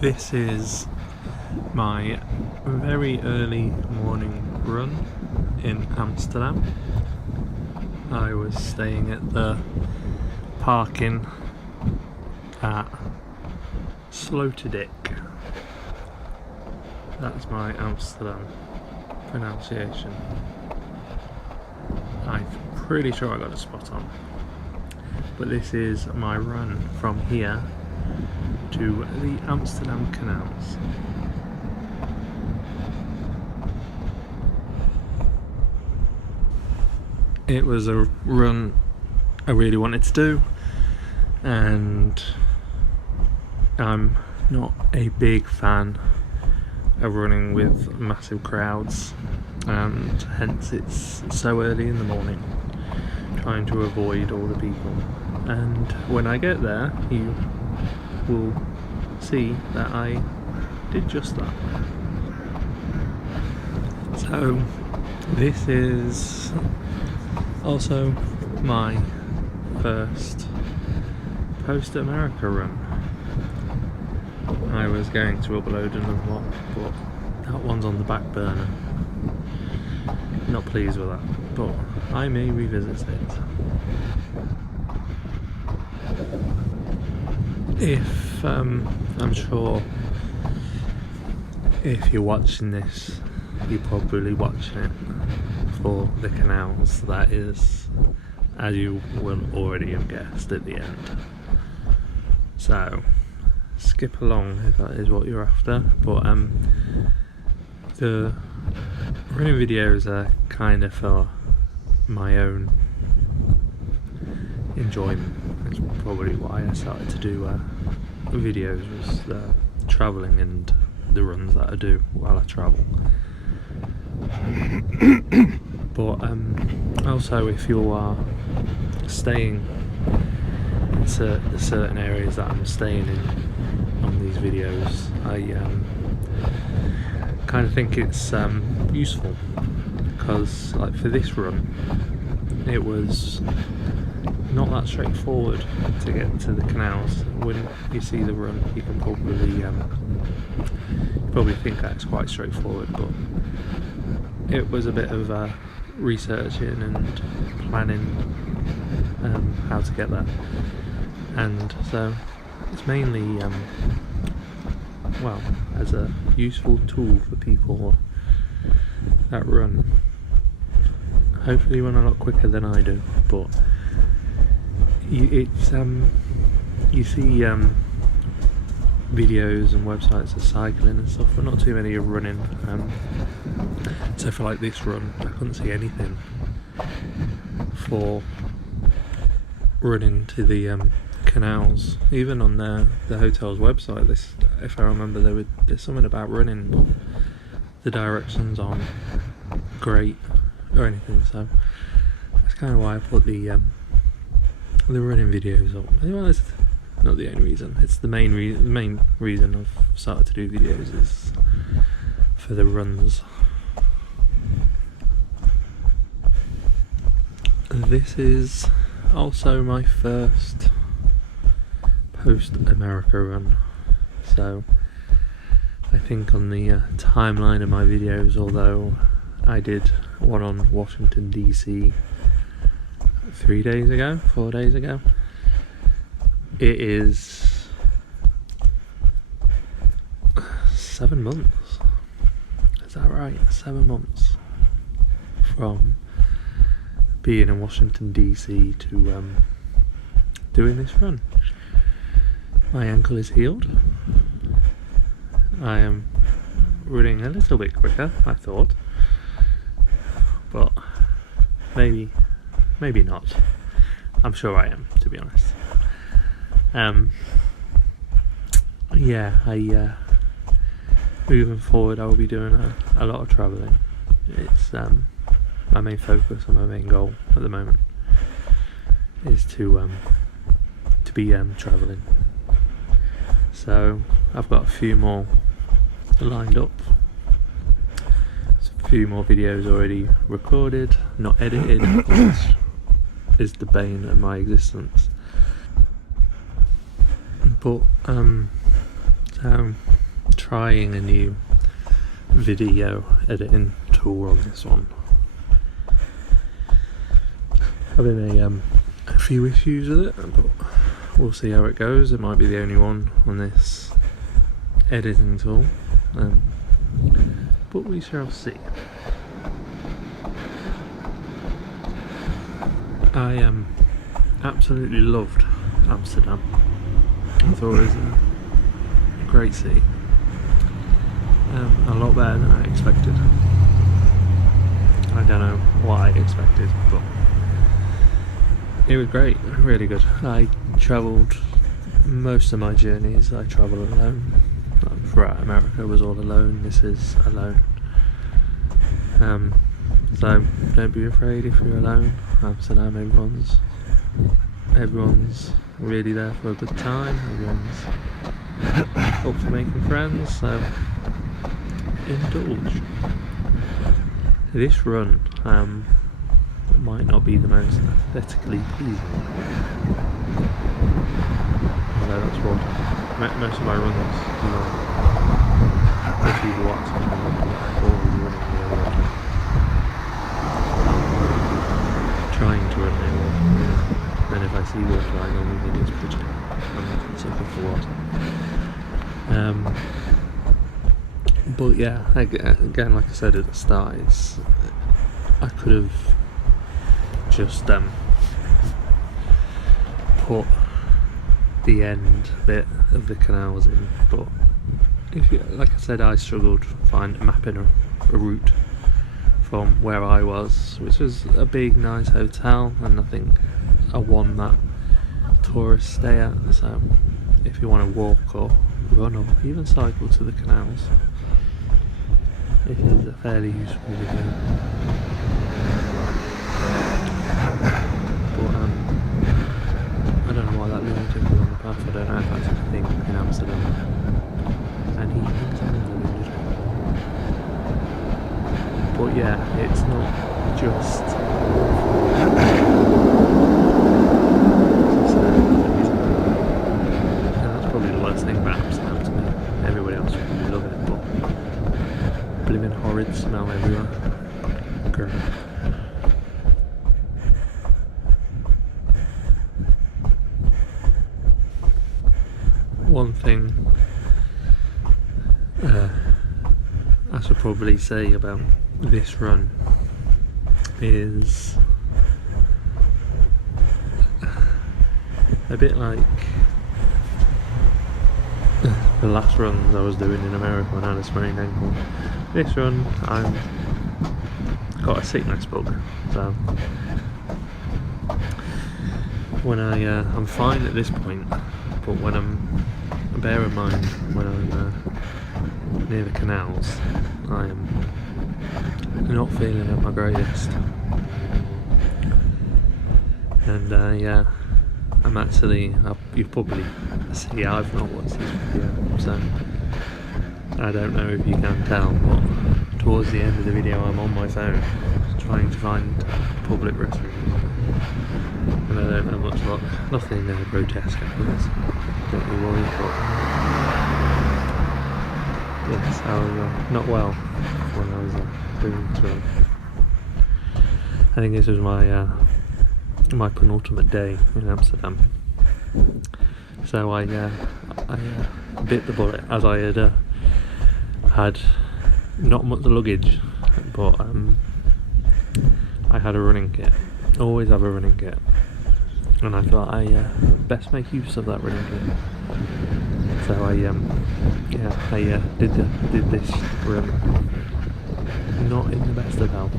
This is my very early morning run in Amsterdam. I was staying at the parking at Sloterdijk. That's my Amsterdam pronunciation. I'm pretty sure I got a spot on. But this is my run from here to the Amsterdam Canals. It was a run I really wanted to do, and I'm not a big fan of running with massive crowds, and hence it's so early in the morning, trying to avoid all the people. And when I get there, you will see that I did just that. So this is also my first post-America run. I was going to upload another one, but that one's on the back burner. Not pleased with that, but I may revisit it. If I'm sure if you're watching this, you're probably watching it for the canals. That is, as you will already have guessed, at the end. So skip along if that is what you're after. But the running videos are kind of for my own enjoyment. That's probably why I started to do videos, was the travelling and the runs that I do while I travel. But also, if you are staying in certain areas that I'm staying in on these videos, I kind of think it's useful, because like for this run, it was not that straightforward to get to the canals. When you see the run, you can probably think that's quite straightforward, but it was a bit of researching and planning how to get there. And so it's mainly well, as a useful tool for people that run. Hopefully run a lot quicker than I do, but you see videos and websites of cycling and stuff, but not too many of running. So for like this run, I couldn't see anything for running to the canals. Even on the hotel's website, if I remember, there's something about running, but the directions aren't great or anything. So that's kind of why I put the running videos up. Well, it's not the only reason. It's the main reason I've started to do videos is for the runs. This is also my first post-America run. So I think on the timeline of my videos, although I did one on Washington DC 4 days ago, it is 7 months. Is that right? 7 months from being in Washington DC to doing this run. My ankle is healed. I am running a little bit quicker, I thought, but maybe not. I'm sure I am, to be honest. Moving forward, I will be doing a lot of travelling. It's my main focus and my main goal at the moment is to be travelling. So I've got a few more lined up. There's a few more videos already recorded, not edited, which is the bane of my existence. But so trying a new video editing tool on this one. Having a few issues with it, but we'll see how it goes. It might be the only one on this editing tool, but we shall see. I absolutely loved Amsterdam. I thought it was a great city, a lot better than I expected. I don't know what I expected, but it was great, really good. I travelled most of my journeys. I travelled alone. Throughout America was all alone. This is alone. So don't be afraid if you're alone. Amsterdam, everyone's really there for a good time. Everyone's up for making friends. So indulge. This run might not be the most aesthetically pleasing, although that's what most of my runs, if you watch them, I'm always running the other way. Trying to run the other way, and if I see water I normally think it's pretty. I'm sucking for water. But yeah, again, like I said at the start, I could have just put the end bit of the canals in, but like I said, I struggled mapping a route from where I was, which was a big nice hotel and I think a one that tourists stay at. So if you want to walk or run or even cycle to the canals, it is a fairly useful video. But I don't know why that lunatic was on the path. I don't know if that's a thing in Amsterdam. And he thinks I'm a lunatic. But yeah, it's not just and that's probably the worst thing about Amsterdam to me. Everybody else would probably love it, but blimmin' horrid smell everywhere. Great. One thing I should probably say about this run is a bit like the last runs I was doing in America when I had a sprained ankle. This run I'm got a sickness bug, so when I'm fine at this point, but when bear in mind when I'm near the canals, I am not feeling at my greatest, and I'm actually, you probably see I've not watched this video, so I don't know if you can tell, but towards the end of the video I'm on my phone trying to find public restrooms, and I don't have much luck. Nothing grotesque happens, don't you worry, but yes, I was not well when I was doing this run. I think this was my penultimate day in Amsterdam, so I bit the bullet, as I had not much luggage, but I had a running kit. Always have a running kit, and I thought I best make use of that running kit. So I did this run, not in the best of health.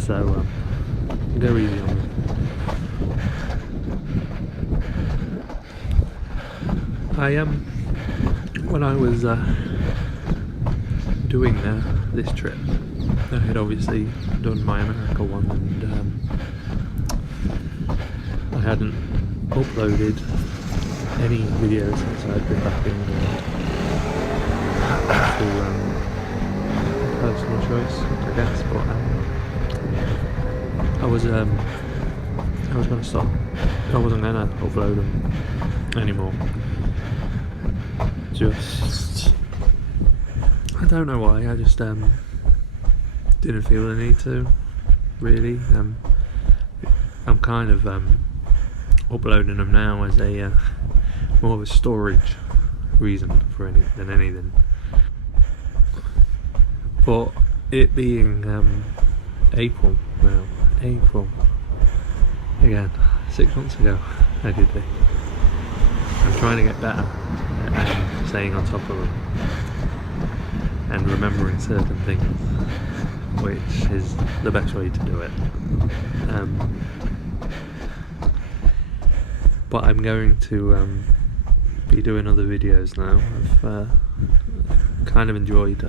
So go easy on me. When I was doing this trip, I had obviously done my America one, and I hadn't uploaded any videos since I'd been back in through personal choice, I guess, but I was going to stop. I wasn't going to upload them anymore. just, I don't know why, I just didn't feel the need to, really. I'm kind of uploading them now as a more of a storage reason than anything. But it being April now, again, 6 months ago I did this. I'm trying to get better at staying on top of them and remembering certain things, which is the best way to do it. But I'm going to be doing other videos now. I've kind of enjoyed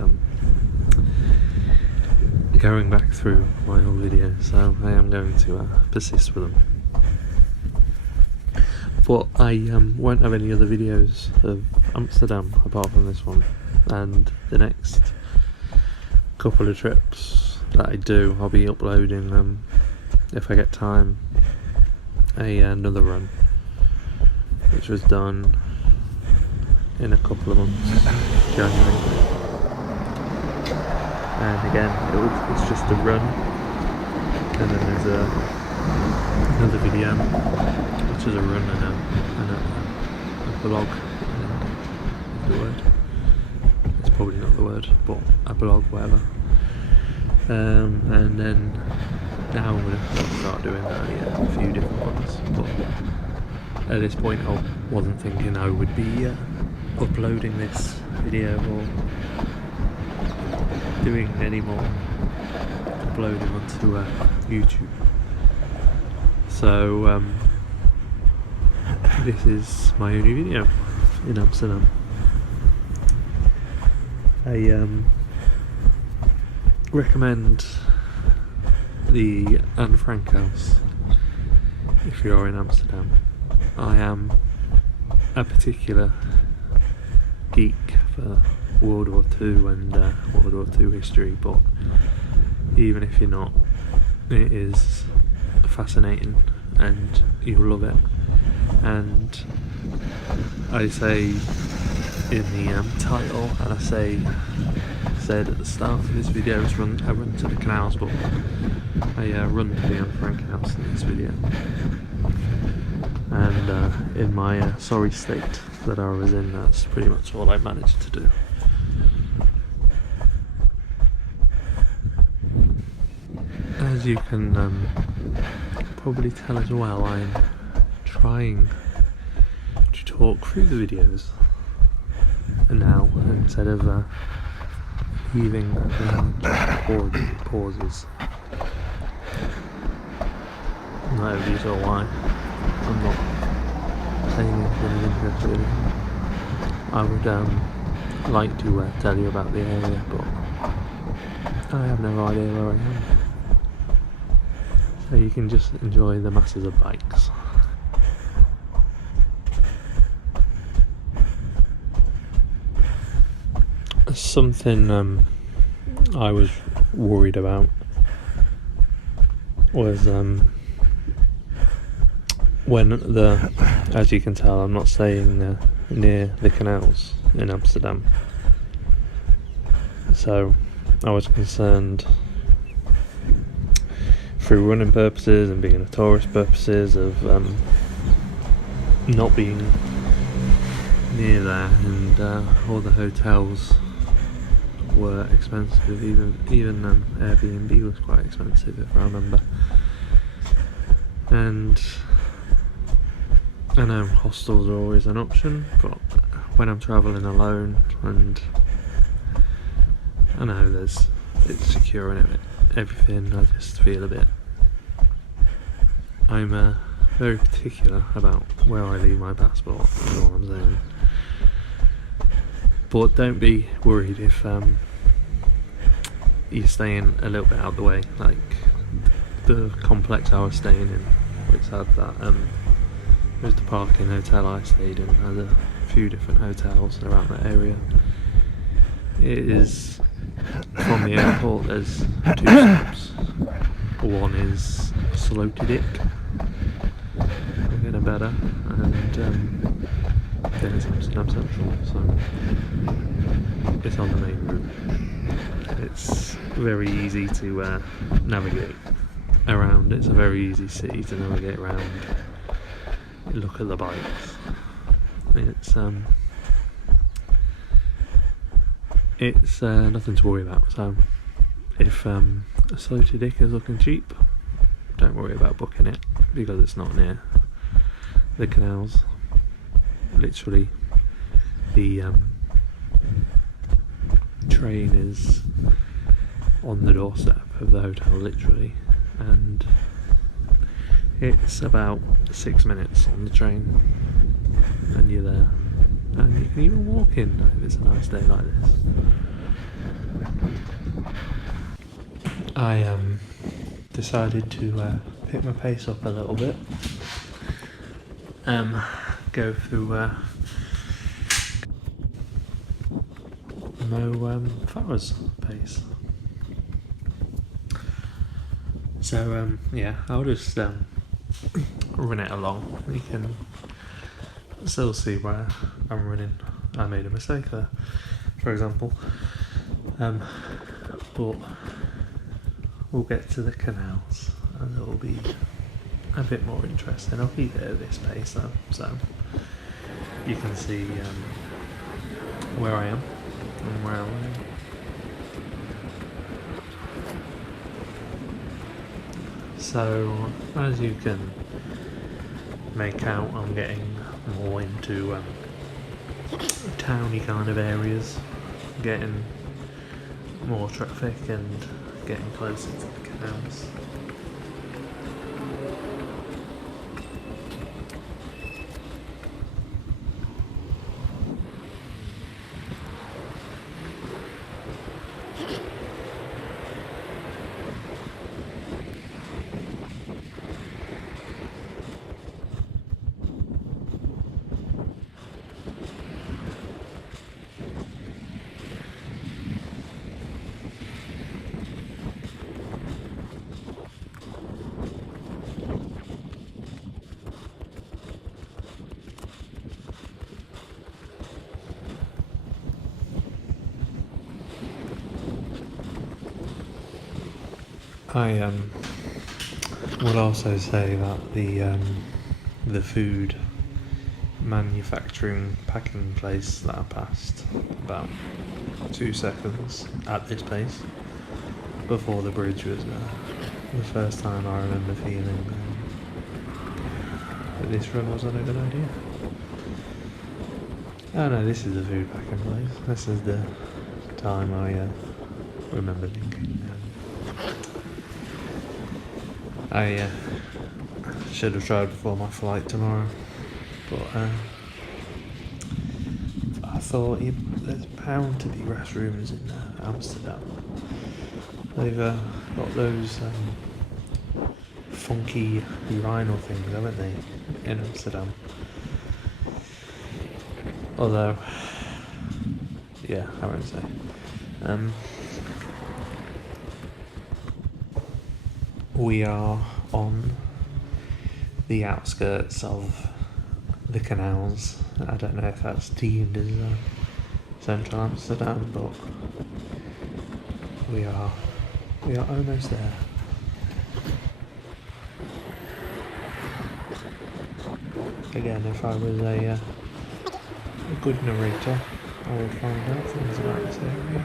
going back through my old videos, so I am going to persist with them. But I won't have any other videos of Amsterdam apart from this one, and the next couple of trips that I do, I'll be uploading, if I get time, another run, which was done in a couple of months, January. And again, it's just a run, and then there's another video, which is a run and a blog, is the word. It's probably not the word, but a blog, whatever. And then now I'm going to start doing a few different ones, but at this point I wasn't thinking I would be uploading this video or doing any more uploading onto YouTube. So this is my only video in Amsterdam. I recommend the Anne Frank house if you are in Amsterdam. I am a particular geek for World War II and World War II history, but even if you're not, it is fascinating and you'll love it. And I say in the title, and I said at the start of this video, I run to the canals, but I run to the Anne Frank house in this video. And in my sorry state that I was in, that's pretty much all I managed to do. As you can probably tell as well, I'm trying to talk through the videos now instead of heaving pauses. Not overly sure why. I'm not saying anything interesting. I would like to tell you about the area, but I have no idea where I am. So you can just enjoy the masses of bikes. Something I was worried about was when as you can tell, I'm not staying near the canals in Amsterdam, so I was concerned through running purposes and being a tourist purposes of not being near there, and all the hotels were expensive, even Airbnb was quite expensive if I remember. And I know hostels are always an option, but when I'm travelling alone, and I know it's secure and everything, I just feel a bit, I'm very particular about where I leave my passport, is all I'm saying. But don't be worried if you're staying a little bit out the way, like the complex I was staying in, which had that it was the Parking hotel I stayed in, had a few different hotels around that area. It is, from the airport there's 2 stops. One is Sloterdijk, getting better, and again, it's Amsterdam Central, so it's on the main route. It's very easy to navigate around. It's a very easy city to navigate around. Look at the bikes. It's nothing to worry about. So if Sloterdijk is looking cheap, don't worry about booking it, because it's not near the canals. Literally, the train is on the doorstep of the hotel, literally, and it's about 6 minutes on the train and you're there, and you can even walk in if it's a nice day like this. I decided to pick my pace up a little bit, go through Mo Farah's pace. So yeah, I'll just run it along. You can still see where I'm running. I made a mistake there, for example, but we'll get to the canals and it'll be a bit more interesting. I'll keep it at this pace though, so you can see where I am and where I'm running. So as you can make out, I'm getting more into towny kind of areas, getting more traffic and getting closer to the canals. I will also say that the food manufacturing packing place that I passed about 2 seconds at this pace before the bridge was the first time I remember feeling that this run wasn't a good idea. Oh no, this is the food packing place. This is the time I remember thinking I should have tried before my flight tomorrow, but I thought there's bound to be restrooms in Amsterdam. They've got those funky urinal things, haven't they, in Amsterdam? Although, yeah, I won't say. We are on the outskirts of the canals. I don't know if that's deemed as central Amsterdam, but we are almost there. Again, if I was a good narrator, I would find out things about this area,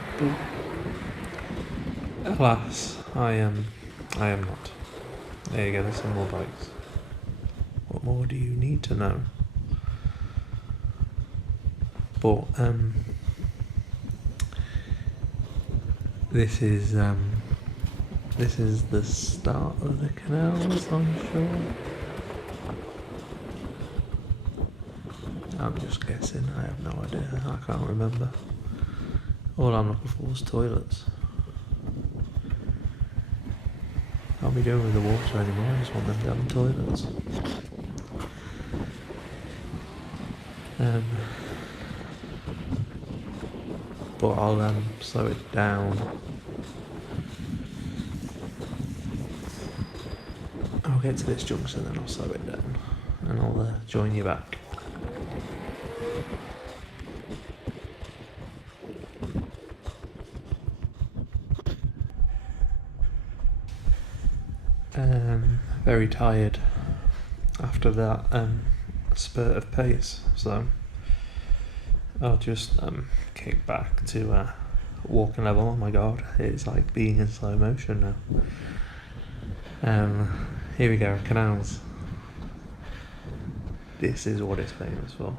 but alas, I am not. There you go, there's some more bikes. What more do you need to know? But this is the start of the canals, I'm sure. I'm just guessing, I have no idea, I can't remember. All I'm looking for is toilets. Can't be doing with the water anymore, I just want them damn toilets. But I'll slow it down. I'll get to this junction, then I'll slow it down, and I'll join you back. very tired after that spurt of pace, so I'll just kick back to walking level. Oh my god, it's like being in slow motion now. Here we go, canals. This is what it's famous for.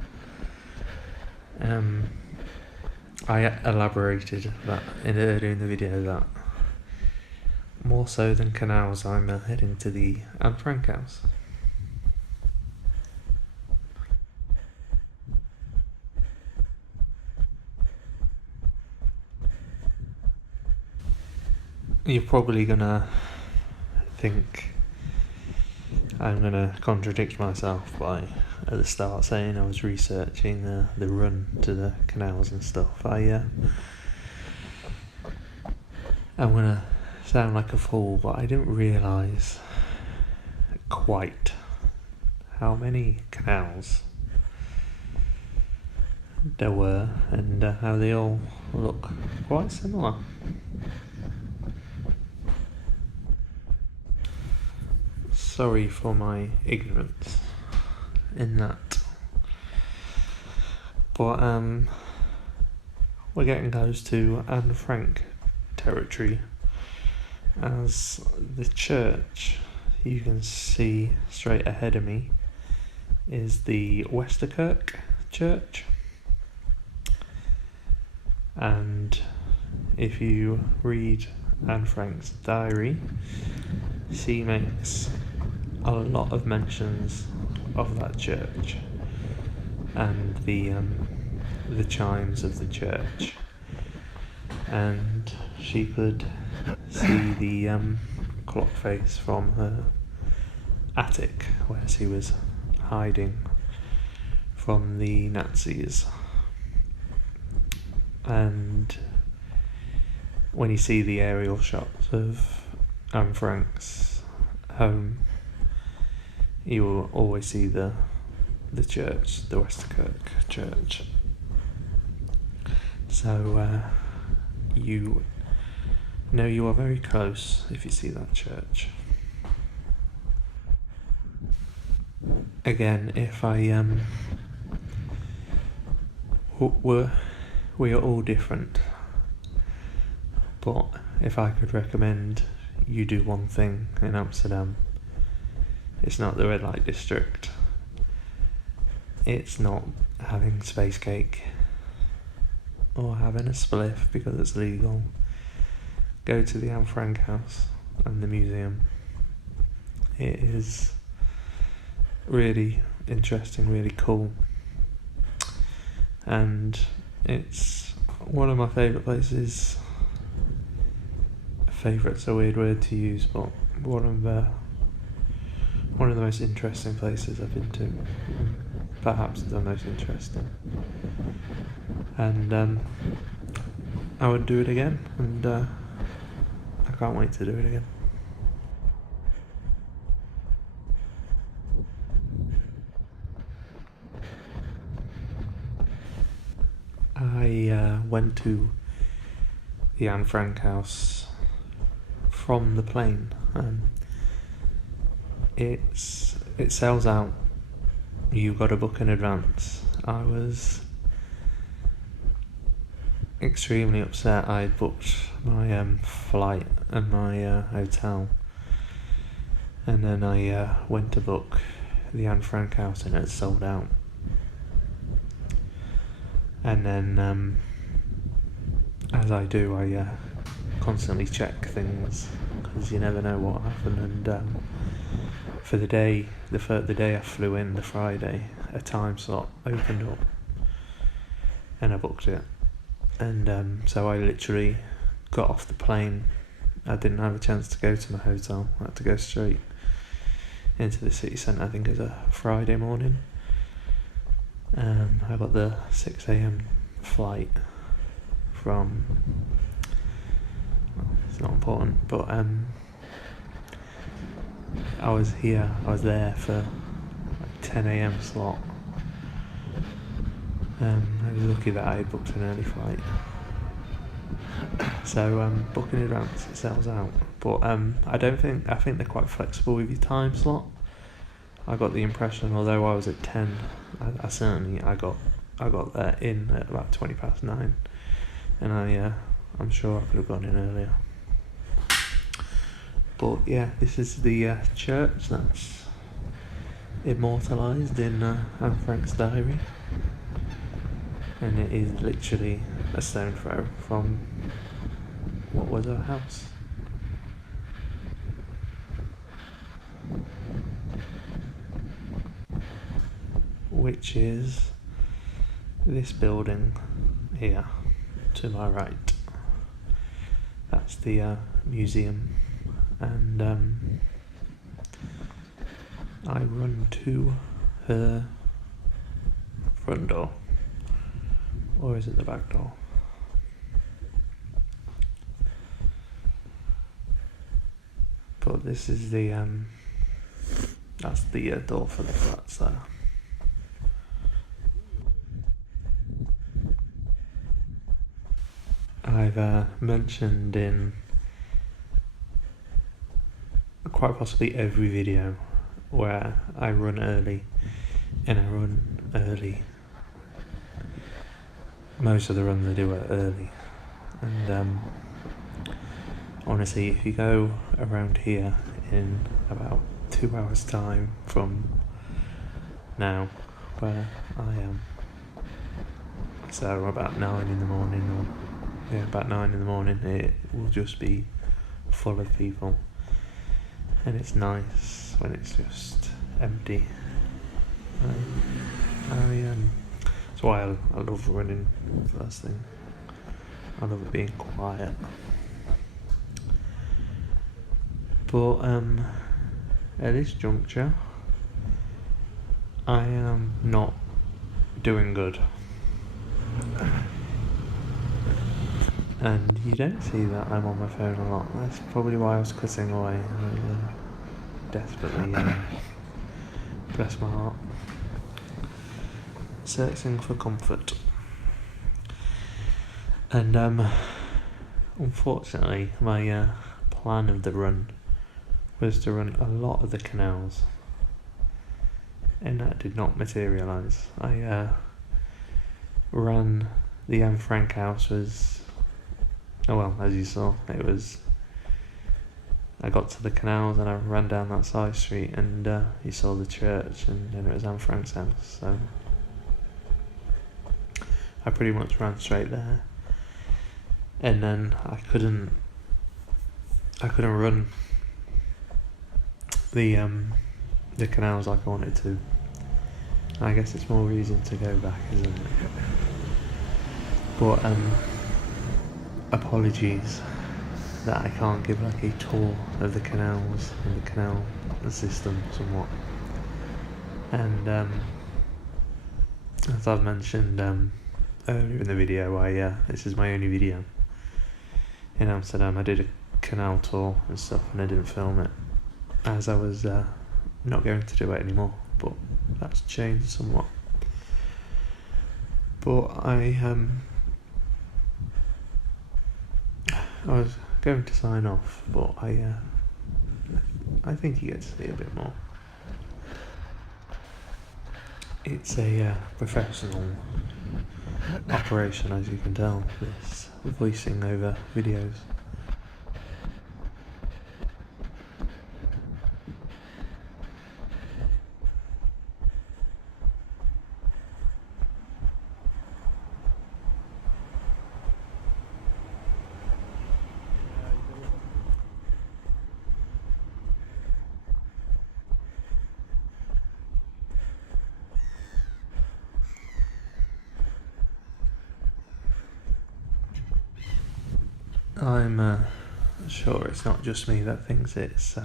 I elaborated that earlier in the video that more so than canals, I'm heading to the Anne Frank house. You're probably gonna think I'm gonna contradict myself by at the start saying I was researching the run to the canals and stuff. I'm gonna sound like a fool, but I didn't realise quite how many canals there were and how they all look quite similar. Sorry for my ignorance in that, but we're getting close to Anne Frank territory, as the church you can see straight ahead of me is the Westerkirk Church, and if you read Anne Frank's diary, she makes a lot of mentions of that church and the chimes of the church, and she could see the clock face from her attic where she was hiding from the Nazis. And when you see the aerial shots of Anne Frank's home, you will always see the church, the Westerkirk Church. So you know you are very close if you see that church. Again, if we are all different, but if I could recommend you do one thing in Amsterdam, it's not the red light district, it's not having space cake or having a spliff because it's legal. Go to the Anne Frank house and the museum. It is really interesting, really cool, and it's one of my favourite places. Favourite's a weird word to use, but one of the most interesting places I've been to, perhaps the most interesting, and I would do it again, and I can't wait to do it again. I went to the Anne Frank house from the plane. It sells out. You've got to book in advance. I was extremely upset. I booked my flight and my hotel, and then I went to book the Anne Frank house and it sold out. And then as I do, I constantly check things because you never know what happened. And for the day I flew in, the Friday, a time slot opened up and I booked it. And so I literally got off the plane. I didn't have a chance to go to my hotel. I had to go straight into the city centre. I think it was a Friday morning. I got the 6 a.m. flight from, well, it's not important, but I was there for like 10 a.m. slot. I was lucky that I booked an early flight. So booking in advance, it sells out. But I think they're quite flexible with your time slot. I got the impression, although I was at 10, I got there in at about 9:20, and I'm sure I could have gone in earlier. But yeah, this is the church that's immortalised in Anne Frank's diary, and it is literally a stone throw from what was her house. Which is this building here to my right. That's the museum, and I run to her front door, or is it the back door? But this is the that's the door for the flats there. I've mentioned in quite possibly every video where I run early, and I run early. Most of the runs I do are early, and honestly, if you go around here in about 2 hours time from now, where I am, so about 9 in the morning, about 9 in the morning, it will just be full of people, and it's nice when it's just empty. That's why I love running first thing. I love it being quiet. But at this juncture, I am not doing good. And you don't see that I'm on my phone a lot. That's probably why I was cutting away. I was desperately, bless my heart, searching for comfort. And unfortunately, my plan of the run was to run a lot of the canals, and that did not materialise. I ran the Anne Frank house as you saw, it was, I got to the canals and I ran down that side street, and you saw the church, and then it was Anne Frank's house, so I pretty much ran straight there, and then I couldn't run the canals like I wanted to. I guess it's more reason to go back, isn't it? But apologies that I can't give like a tour of the canals and the canal system somewhat. And as I've mentioned earlier in the video, this is my only video in Amsterdam. I did a canal tour and stuff, and I didn't film it as I was not going to do it anymore, but that's changed somewhat. But I was going to sign off, but I think you get to see a bit more. It's a professional operation, as you can tell, this voicing over videos. I'm sure it's not just me that thinks it's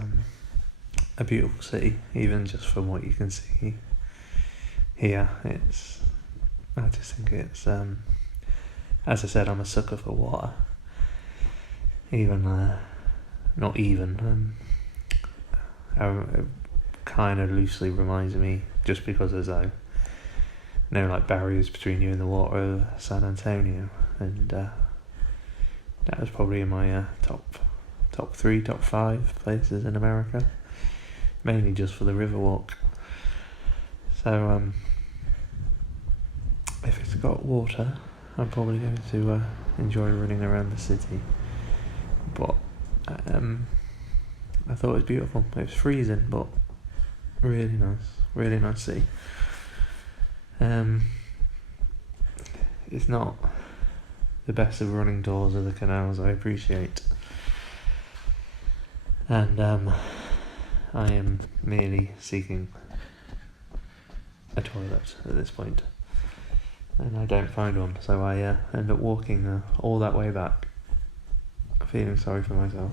a beautiful city, even just from what you can see here. I just think it's, as I said, I'm a sucker for water. Not even. It kind of loosely reminds me, just because there's no like barriers between you and the water of San Antonio, and That was probably in my top 3, top 5 places in America, mainly just for the Riverwalk. So if it's got water, I'm probably going to enjoy running around the city. But I thought it was beautiful. It was freezing, but really nice sea. It's not the best of running tours of the canals, I appreciate. And I am merely seeking a toilet at this point, and I don't find one, so I end up walking all that way back, feeling sorry for myself.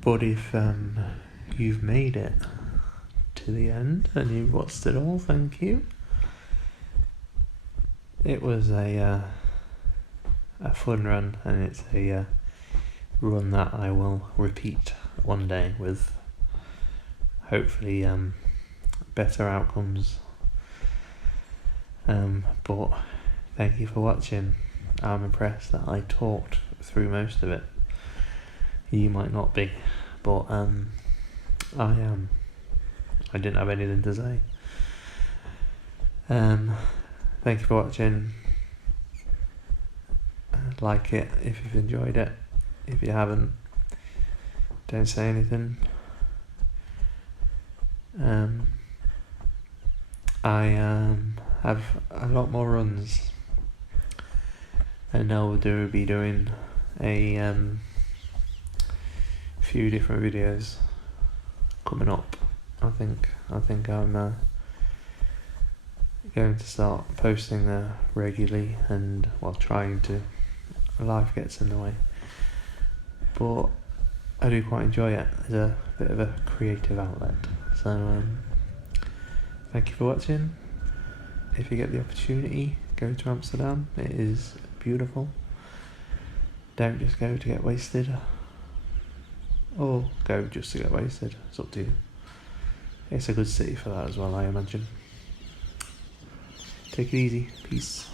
But if you've made it to the end and you've watched it all, thank you. It was a fun run, and it's a run that I will repeat one day with hopefully better outcomes. But thank you for watching. I'm impressed that I talked through most of it. You might not be, but I am. I didn't have anything to say. Thank you for watching. Like it if you've enjoyed it. If you haven't, don't say anything. I have a lot more runs, and I will be doing a few different videos coming up. I think I'm going to start posting regularly, and trying to. Life gets in the way, but I do quite enjoy it as a bit of a creative outlet. So thank you for watching. If you get the opportunity, go to Amsterdam. It is beautiful. Don't just go to get wasted, or go just to get wasted. It's up to you. It's a good city for that as well, I imagine. Take it easy. Peace.